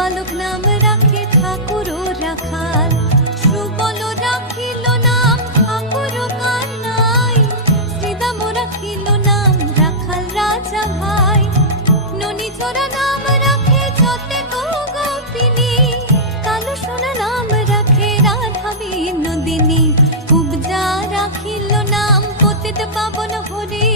বালক নাম রাখে ঠাকুর রাখাল, সুবল রাখিল নাম ঠাকুর কানাই, শ্রীদাম রাখিল নাম রাখাল রাজা ভাই, ননীচরা নাম রাখে যতে গোপিনী, কালো সোনা নাম রাখে রাধা বিনোদিনী, কুবজা রাখিল নাম পতিত পাবন হরি,